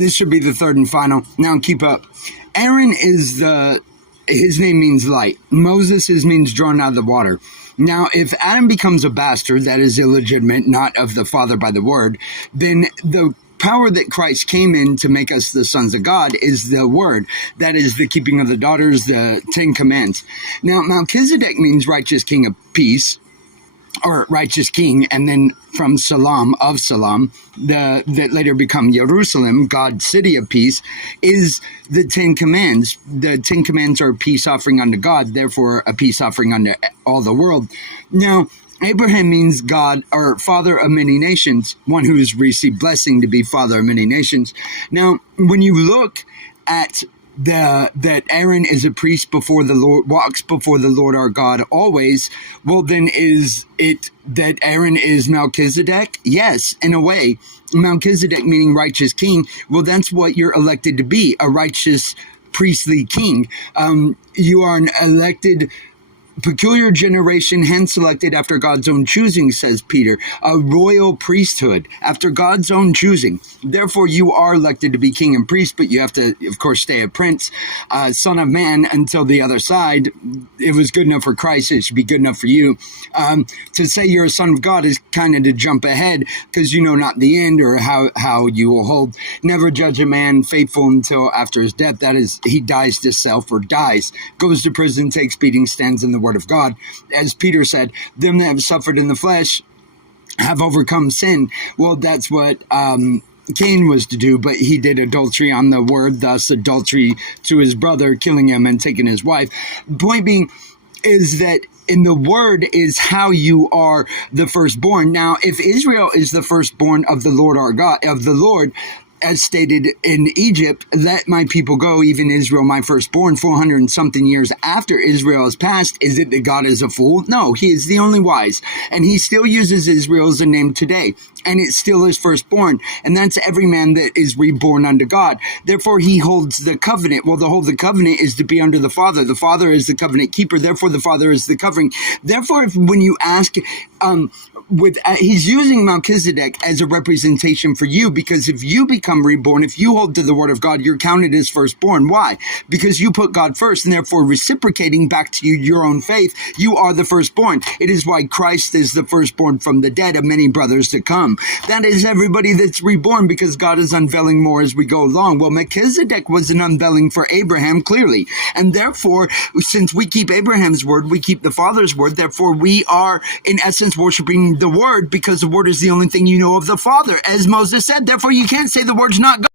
This should be the third and final. Now keep up. Aaron is his name means light. Moses, his means drawn out of the water. Now, if Adam becomes a bastard, that is illegitimate, not of the Father by the Word, then the power that Christ came in to make us the sons of God is the Word. That is the keeping of the daughters, the 10 Commandments. Now, Melchizedek means righteous king of peace, or righteous king, and then from Salam, that later become Jerusalem, God's city of peace, is the 10 Commandments. The 10 Commandments are a peace offering unto God, therefore a peace offering unto all the world. Now, Abraham means God, or father of many nations, one who has received blessing to be father of many nations. Now, when you look at that Aaron is a priest before the Lord, walks before the Lord our God always, well, then is it that Aaron is Melchizedek? Yes, in a way. Melchizedek meaning righteous king. Well, that's what you're elected to be, a righteous priestly king. You are an elected peculiar generation, hand selected after God's own choosing, says Peter, a royal priesthood after God's own choosing. Therefore, you are elected to be king and priest, but you have to, of course, stay a prince, son of man until the other side. It was good enough for Christ. It should be good enough for you. To say you're a son of God is kind of to jump ahead because you know not the end or how you will hold. Never judge a man faithful until after his death. That is, he dies to self or dies, goes to prison, takes beating, stands in the word of God. As Peter said, them that have suffered in the flesh have overcome sin. Well, that's what Cain was to do, but he did adultery on the word, thus adultery to his brother, killing him and taking his wife. Point being is that in the word is how you are the firstborn. Now, if Israel is the firstborn of the Lord our God, of the Lord, as stated in Egypt, let my people go, even Israel, my firstborn, 400 and something years after Israel has passed. Is it that God is a fool? No, he is the only wise. And he still uses Israel as a name today. And it's still his firstborn. And that's every man that is reborn unto God. Therefore, he holds the covenant. Well, to hold the covenant is to be under the Father. The Father is the covenant keeper. Therefore, the Father is the covering. Therefore, when you ask, he's using Melchizedek as a representation for you, because if you become reborn, if you hold to the word of God, you're counted as firstborn. Why? Because you put God first, and therefore reciprocating back to you your own faith, you are the firstborn. It is why Christ is the firstborn from the dead of many brothers to come. That is everybody that's reborn, because God is unveiling more as we go along. Well, Melchizedek was an unveiling for Abraham, clearly. And therefore, since we keep Abraham's word, we keep the Father's word, therefore we are, in essence, worshiping the word, because the word is the only thing you know of the Father. As Moses said, therefore you can't say the word's not God.